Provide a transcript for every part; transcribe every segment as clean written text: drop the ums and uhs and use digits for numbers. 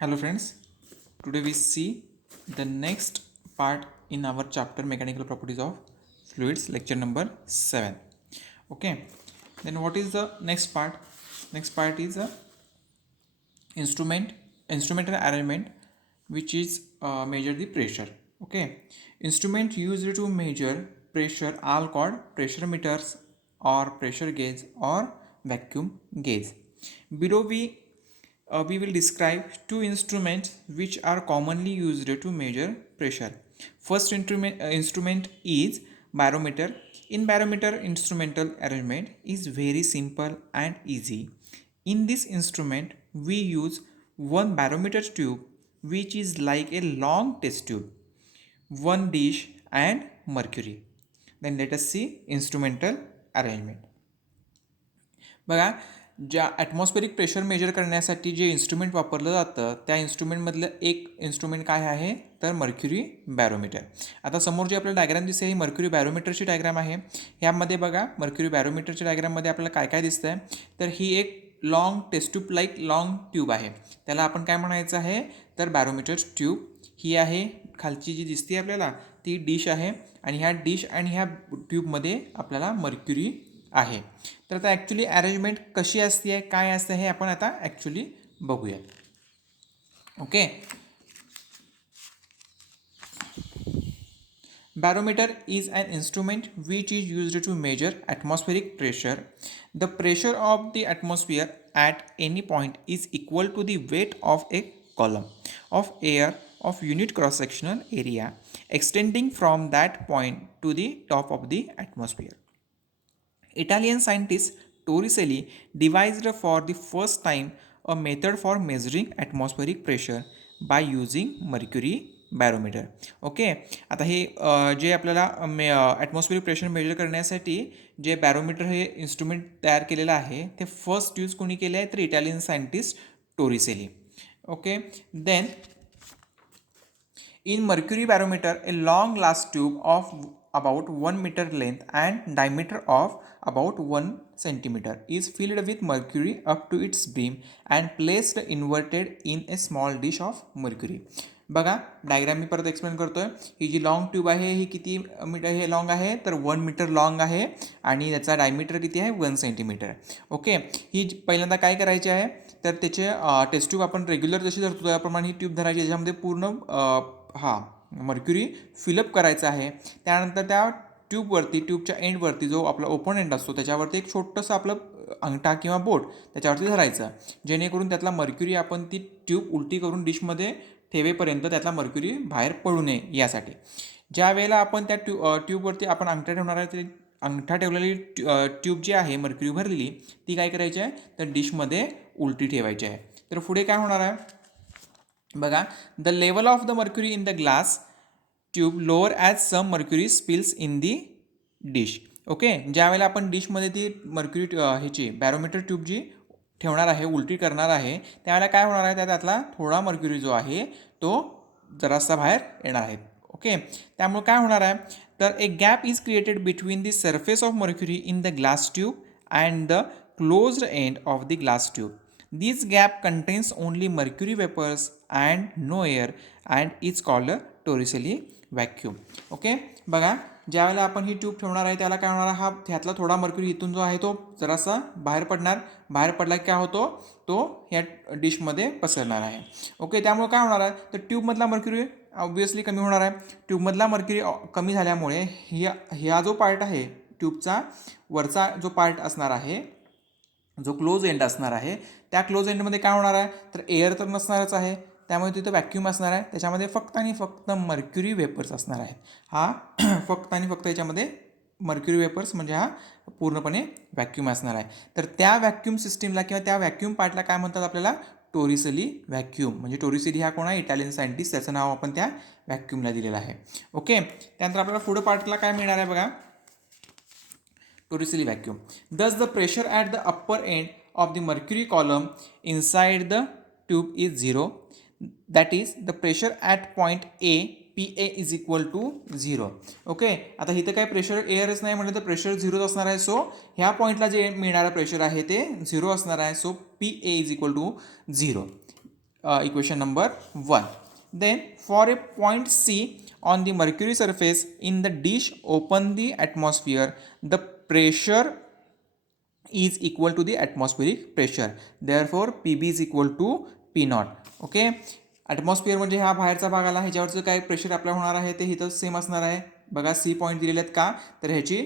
Hello friends, today we see the next part in our chapter Mechanical Properties of Fluids, lecture number 7. Okay, then what is the next part? Next part is a instrumental arrangement which is measure the pressure. Okay, instrument used to measure pressure are called pressure meters or pressure gauge or vacuum gauge. Below we will describe two instruments which are commonly used to measure pressure. First instrument is barometer. In barometer, instrumental arrangement is very simple and easy. In this instrument, we use one barometer tube which is like a long test tube, one dish and mercury. Then let us see instrumental arrangement. बघा, ज्या atmospheric pressure measure करण्यासाठी जे instrument वापरलं जातं त्या इन्स्ट्रुमेंटमधलं एक instrument काय आहे तर मर्क्युरी बॅरोमीटर. आता समोर जी आपल्याला डायग्राम दिसते ही मर्क्युरी बॅरोमीटरची डायग्राम आहे. ह्यामध्ये बघा मर्क्युरी बॅरोमीटरच्या डायग्राममध्ये आपल्याला काय काय दिसतं आहे तर ही एक long test tube like long tube आहे. त्याला आपण काय म्हणायचं आहे तर बॅरोमीटर ट्यूब ही आहे. खालची जी दिसते आपल्याला ती डिश आहे आणि ह्या डिश आणि ह्या ट्यूबमध्ये आपल्याला मर्क्युरी आहे. तर आता ॲक्च्युली अरेंजमेंट कशी असते आहे काय असते हे आपण आता ॲक्च्युली बघूया. Okay, barometer is an instrument which is used to measure atmospheric pressure. The pressure of the atmosphere at any point is equal to the weight of a column of air of unit cross sectional area extending from that point to the top of the atmosphere. Italian scientist Torricelli devised for the first time a method for measuring atmospheric pressure by using mercury barometer. Okay, आता हे जे आपल्याला atmospheric pressure measure करण्यासाठी जे barometer हे instrument तयार केलेलं आहे ते फर्स्ट यूज कोणी केले आहे तर Italian scientist Torricelli. Okay, then in mercury barometer, a long glass tube of about 1 meter length and diameter of about 1 centimeter is filled with mercury up to its brim and placed inverted in a small dish of mercury. बघा diagram मी परत explain करतोय. ही जी long tube आहे ही किती metre हे long आहे तर 1 metre long आहे आणि त्याचा डायमीटर किती आहे 1 सेंटीमीटर. ओके, ही पहिल्यांदा काय करायची आहे तर त्याचे टेस्ट ट्यूब आपण रेग्युलर जशी धरतो त्याप्रमाणे ही ट्यूब धरायची. याच्यामध्ये पूर्ण मर्क्युरी फिलअप करायचा आहे. त्यानंतर त्या ट्यूबच्या एंडवरती जो आपला ओपन एंड असतो त्याच्यावरती एक छोटंसं आपलं अंगठा किंवा बोट त्याच्यावरती धरायचं जेणेकरून त्यातला मर्क्युरी आपण ती ट्यूब उलटी करून डिशमध्ये ठेवेपर्यंत त्यातला मर्क्युरी बाहेर पडू नये यासाठी. ज्या वेळेला आपण त्या ट्यूबवरती आपण अंगठा ठेवणार आहे ते अंगठा ठेवलेली ट्यूब जी आहे मर्क्युरी भरलेली ती काय करायची आहे तर डिशमध्ये उलटी ठेवायची आहे. तर पुढे काय होणार आहे बघा, the level of the mercury in the glass tube lower as some mercury spills in the dish. Okay, ज्यावेळेला आपण डिशमध्ये ती मर्क्युरी ह्याची बॅरोमीटर ट्यूब जी ठेवणार आहे उलटी करणार आहे त्यावेळेला काय होणार आहे त्यातला थोडा मर्क्युरी जो आहे तो जरासा बाहेर येणार आहे. ओके, त्यामुळे काय होणार आहे तर एक gap is created between the surface of mercury in the glass tube and the closed end of the glass tube. This gap contains only mercury vapors and no air and is called a Torricelli vacuum. Okay, बघा ज्यावेळेला आपण ही tube ठेवणार आहे त्याला काय होणार हा ह्यातला थोडा मर्क्युरी इथून जो आहे तो जरासा बाहेर पडणार. बाहेर पडला की काय होतो तो ह्या डिशमध्ये पसरणार आहे. ओके, त्यामुळे काय होणार आहे तर ट्यूबमधला मर्क्युरी ऑब्वियसली कमी होणार आहे. ट्यूबमधला मर्क्युरी कमी झाल्यामुळे ह्या जो पार्ट आहे ट्यूबचा वरचा जो पार्ट असणार आहे जो क्लोज एंड असणार आहे त्या क्लोज एंडमध्ये काय होणार आहे तर एअर तर नसणारच आहे. त्यामुळे तिथं व्हॅक्यूम असणार आहे. त्याच्यामध्ये फक्त आणि फक्त मर्क्युरी वेपर्स असणार आहे. हा फक्त आणि फक्त याच्यामध्ये मर्क्युरी वेपर्स म्हणजे हा पूर्णपणे व्हॅक्यूम असणार आहे. तर त्या व्हॅक्यूम सिस्टीमला किंवा त्या व्हॅक्यूम पार्टला काय म्हणतात आपल्याला टोरिसेली व्हॅक्यूम. म्हणजे टोरिसेली हा कोण आहे इटालियन सायंटिस्ट त्याचं नाव आपण त्या व्हॅक्यूमला दिलेलं आहे. ओके, त्यानंतर आपल्याला पुढं पार्टला काय मिळणार आहे बघा Torricelli vacuum. Thus, the pressure at the upper end of the mercury column inside the tube is 0. That is, the pressure at point A, PA is equal to 0. Okay, आता इथं काय प्रेशर एअरच नाही म्हणजे तर प्रेशर 0 असणार आहे. So ह्या पॉईंटला जे मिळणारं प्रेशर आहे ते 0 असणार आहे. So PA is equal to 0. equation number 1. Then for a point C on the mercury surface in the dish open the atmosphere, the pressure is equal to the atmospheric pressure. Therefore PB is equal to P naught. Okay, atmosphere म्हणजे हा बाहेरचा भाग आला, ह्याच्यावरचं काय pressure आपल्याला होणार आहे ते इथं सेम असणार आहे. बघा सी पॉईंट दिलेले आहेत का, तर ह्याची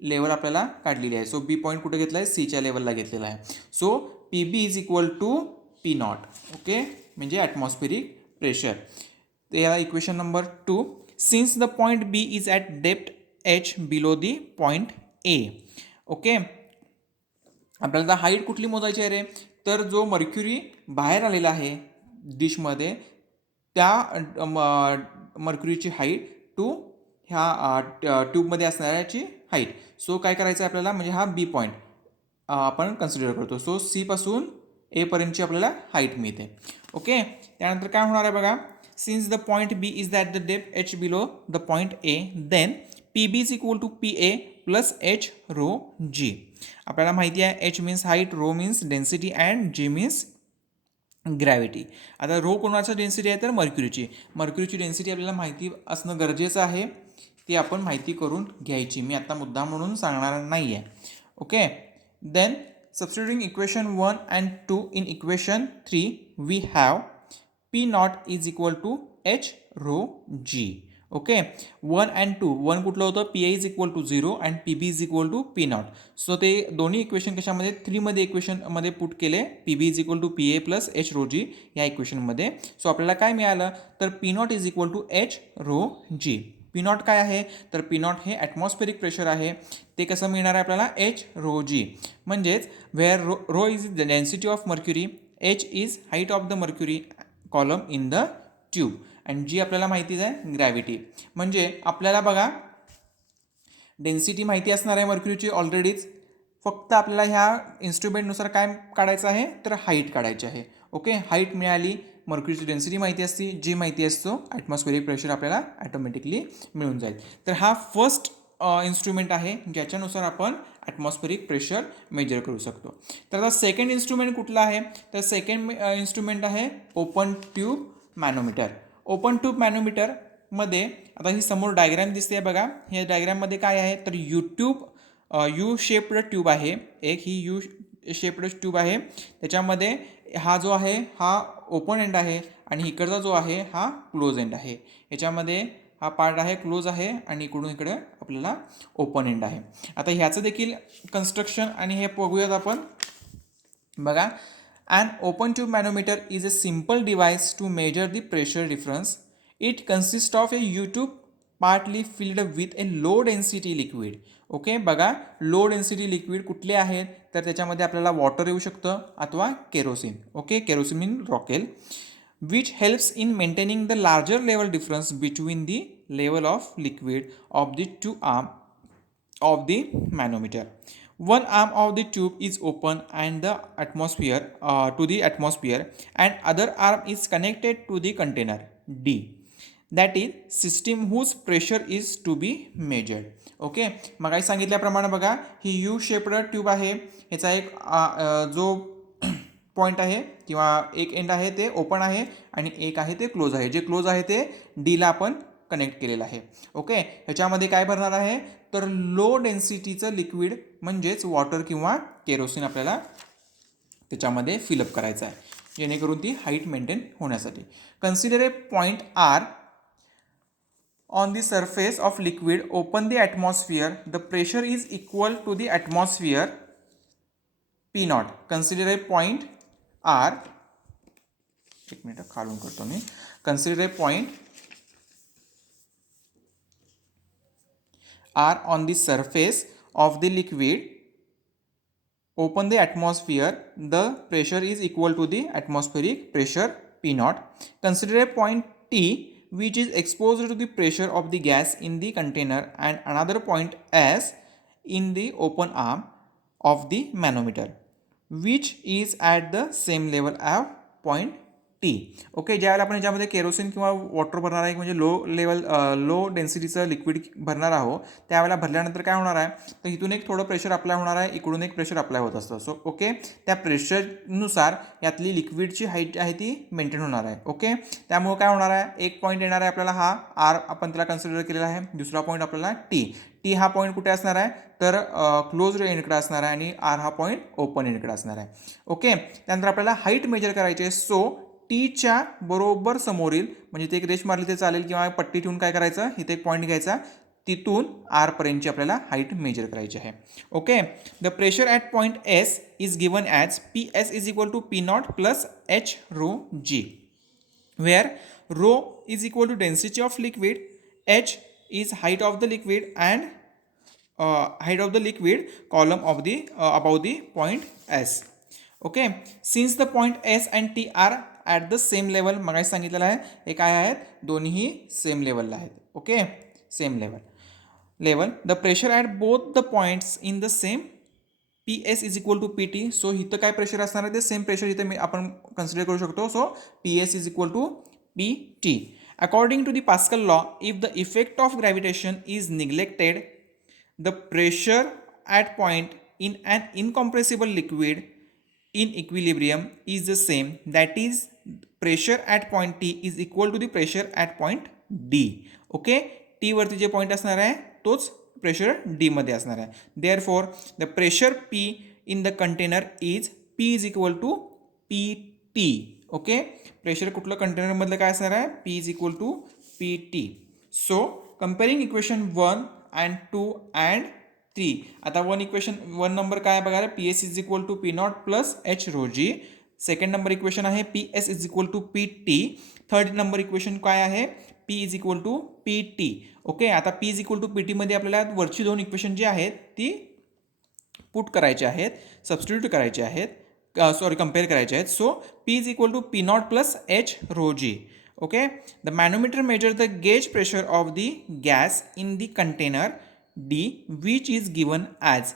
लेवल आपल्याला काढलेली आहे. सो बी पॉईंट कुठे घेतला आहे, सीच्या लेवलला घेतलेला आहे. So P B is equal to P naught. Okay, म्हणजे ॲटमॉस्फेरिक प्रेशर. तर याला equation number 2. Since the point B is at depth H below the point A. Okay, आपल्याला हाईट कुठली मोजायची आहे रे, तर जो मर्क्युरी बाहेर आलेला आहे डिशमध्ये त्या मर्क्युरीची हाईट टू ह्या ट्यूबमध्ये असणाऱ्याची हाईट. सो काय करायचं आहे आपल्याला, म्हणजे हा बी पॉईंट आपण कन्सिडर करतो. सो सी पासून ए पर्यंतची आपल्याला हाईट मिळते. ओके, त्यानंतर काय होणार आहे बघा, since the point B is that the depth H below the point A, then P B is equal to P A plus H rho G. आपल्याला माहिती आहे H means height, rho means density and G means gravity. आता rho कोणाची density आहे, तर मर्क्युरीची. मर्क्युरीची density आपल्याला माहिती असणं गरजेचं आहे, ती आपण माहिती करून घ्यायची. मी आता मुद्दा म्हणून सांगणार नाही आहे. Okay, then substituting equation 1 and 2 in equation 3 we have P naught is equal to H rho G. Okay, 1 and 2, 1 कुठलं होतं, P A is equal to 0 and P B is equal to P naught. So ते दोन्ही equation कशामध्ये, 3मध्ये इक्वेशनमध्ये put केले, P B is equal to P A plus H rho G या इक्वेशनमध्ये. सो आपल्याला काय मिळालं, तर P naught is equal to H rho G. P naught काय आहे, तर पी नॉट हे ॲटमॉस्फेरिक प्रेशर आहे. ते कसं मिळणार आहे आपल्याला, एच रो जी. म्हणजेच where rho is the density of mercury, H is height of the mercury column in the tube, and G आपल्याला माहितीच आहे ग्रॅव्हिटी. म्हणजे आपल्याला बघा डेन्सिटी माहिती असणार आहे मर्क्युरीची ऑलरेडीच, फक्त आपल्याला ह्या इन्स्ट्रुमेंटनुसार काय काढायचं आहे, तर हाईट काढायची आहे. ओके, हाईट मिळाली, मर्क्युरीची डेन्सिटी माहिती असते, जी माहिती असतो ॲटमॉस्फेरिक प्रेशर आपल्याला ॲटोमॅटिकली मिळून जाईल. तर हा फर्स्ट इन्स्ट्रुमेंट आहे ज्याच्यानुसार आपण ॲटमॉस्फेरिक प्रेशर मेजर करू शकतो. तर आता सेकंड इन्स्ट्रुमेंट कुठला आहे, तर सेकंड इन्स्ट्रुमेंट आहे ओपन ट्यूब मॅनोमीटर. ओपन ट्यूब मॅनोमीटरमध्ये आता ही समोर डायग्रॅम दिसते बघा, ह्या डायग्रॅममध्ये काय आहे, तर यू शेप्ड ट्यूब आहे एक, ही यू शेप्ड ट्यूब आहे. त्याच्यामध्ये हा जो आहे हा ओपन एंड आहे आणि इकडचा जो आहे हा क्लोज एंड आहे. ह्याच्यामध्ये हा पार्ट आहे क्लोज आहे आणि इकडून इकडे आपल्याला ओपन एंड आहे. आता ह्याचं देखील कन्स्ट्रक्शन आणि हे बघूयात आपण. बघा, an open tube manometer is a simple device to measure the pressure difference. It consists of a U-tube partly filled with a low density liquid. Okay, बघा लो डेन्सिटी लिक्विड कुठले आहेत, तर त्याच्यामध्ये आपल्याला वॉटर येऊ शकतं अथवा केरोसिन. ओके, केरोसिन इन रॉकेल, which helps in maintaining the larger level difference between the level of liquid of the two arm of the manometer. One arm of the tube is open and the atmosphere to the atmosphere, and other arm is connected to the container D, that is system whose pressure is to be measured. Okay, मग सांगितल्याप्रमाणे बघा ही U shaped tube आहे, ह्याचा एक जो point आहे किंवा एक एंड आहे ते ओपन आहे आणि एक आहे ते क्लोज आहे. जे क्लोज आहे ते डीला आपण कनेक्ट केलेलं आहे. ओके, ह्याच्यामध्ये काय भरणार आहे, तर लो डेन्सिटीचं लिक्विड म्हणजेच वॉटर किंवा केरोसिन आपल्याला त्याच्यामध्ये फिलअप करायचं आहे, जेणेकरून ती हाईट मेंटेन होण्यासाठी. Consider a point R on the surface of liquid open the atmosphere, the pressure is equal to the atmosphere P naught. Consider a point R, एक मिनिट खालून करतो मी. Consider a point are on the surface of the liquid, open the atmosphere, the pressure is equal to the atmospheric pressure P naught. Consider a point T which is exposed to the pressure of the gas in the container and another point S in the open arm of the manometer which is at the same level of point T. Okay, ज्यावेळेला आपण याच्यामध्ये kerosene किंवा water भरणार आहे म्हणजे low डेन्सिटीचं liquid भरणार आहोत, त्यावेळेला भरल्यानंतर काय होणार आहे, तर इथून एक थोडं प्रेशर अप्लाय होणार आहे, इकडून एक प्रेशर अप्लाय होत असतं. सो ओके, त्या प्रेशरनुसार यातली लिक्विडची हाईट आहे ती मेंटेन होणार आहे. ओके, त्यामुळे काय होणार आहे, एक पॉईंट येणार आहे आपल्याला, हा आर आपण त्याला कन्सिडर केलेला आहे. दुसरा पॉईंट आपल्याला टी हा पॉईंट कुठे असणार आहे, तर क्लोज्ड एंडकडे असणार आहे आणि आर हा पॉईंट ओपन एंडकडे असणार आहे. ओके, त्यानंतर आपल्याला हाईट मेजर करायची आहे. सो टीच्या बरोबर समोरील म्हणजे ते एक रेष मारली ते चालेल किंवा पट्टी ठेवून काय करायचं, इथे एक पॉईंट घ्यायचा, तिथून आरपर्यंतची आपल्याला हाईट मेजर करायची आहे. Okay, the pressure at point S is given as P S is equal to P naught plus H rho G, where rho is equal to density of liquid, h is height of the liquid, and height of the liquid column of the above the point S. Okay, since the point S and T are at the same level, मगाशी सांगितलेलं आहे हे काय आहेत, दोन्ही same लेवलला आहेत. Okay, same level the pressure at both the points in the same P S is equal to P T. So इथं काय प्रेशर असणार आहे, ते सेम प्रेशर इथं आपण कन्सिडर करू शकतो. So P S is equal to P T. According to the Pascal law, if the effect of gravitation is neglected, the pressure at point in an incompressible liquid in equilibrium is the same, that is pressure at point T is equal to the pressure at point D. Okay, T वरती जे point असणार आहे तोच pressure D मध्ये असणार आहे. Therefore the pressure P in the container is P is equal to P T. Okay, pressure कुठलं कंटेनरमधलं काय असणार आहे, P is equal to P T. So comparing equation 1 and 2 and 3. आता वन नंबर काय आहे बघा, P S is equal to P naught plus H rho G. Second number equation आहे P S is equal to P T. Third number equation काय आहे, P is equal to P T. Okay, आता P is equal to P टीमध्ये आपल्याला वरची दोन equation जी आहेत ती पुट करायचे आहेत, सबस्टिट्यूट करायचे आहेत, कम्पेअर करायचे आहेत. So P is equal to P naught plus H rho G. Okay, the manometer measure the gauge pressure of the gas in the container D which is given as.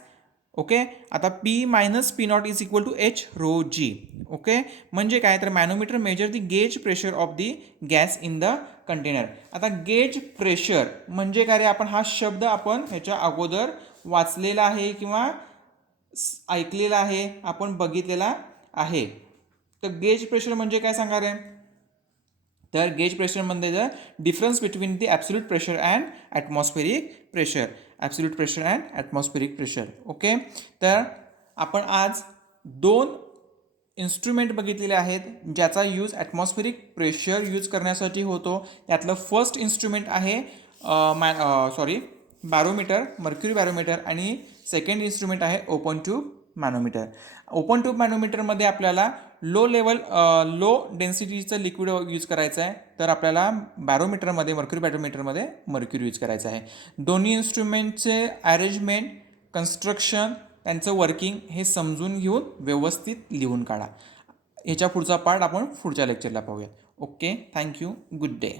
Okay, आता P minus P naught is equal to H rho G. Okay, म्हणजे काय, तर manometer measure the gauge pressure of the gas in the container. आता gauge pressure म्हणजे काय रे, आपण हा शब्द आपण ह्याच्या अगोदर वाचलेला आहे किंवा ऐकलेला आहे, आपण बघितलेला आहे. तर गेज प्रेशर म्हणजे काय सांगा रे, तर गेज प्रेशरमध्ये the difference between the absolute pressure and atmospheric pressure, absolute pressure and atmospheric pressure. Okay, तर आपण आज दोन इन्स्ट्रुमेंट बघितलेले आहेत ज्याचा यूज ॲटमॉस्फेरिक प्रेशर यूज करण्यासाठी होतो. त्यातलं फर्स्ट इन्स्ट्रुमेंट आहे बॅरोमीटर, मर्क्युरी बॅरोमीटर, आणि सेकंड इन्स्ट्रुमेंट आहे ओपन ट्यूब मॅनोमीटर. ओपन ट्यूब मॅनोमीटरमध्ये आपल्याला लो डेन्सिटीचं लिक्विड यूज करायचं आहे, तर आपल्याला मर्क्युरी बॅरोमीटरमध्ये मर्क्युरी यूज करायचं आहे. दोन्ही इन्स्ट्रुमेंटचे अरेंजमेंट, कन्स्ट्रक्शन, त्यांचं वर्किंग हे समजून घेऊन व्यवस्थित लिहून काढा. ह्याच्या पुढचा पार्ट आपण पुढच्या लेक्चरला पाहूया. Okay, thank you, good day.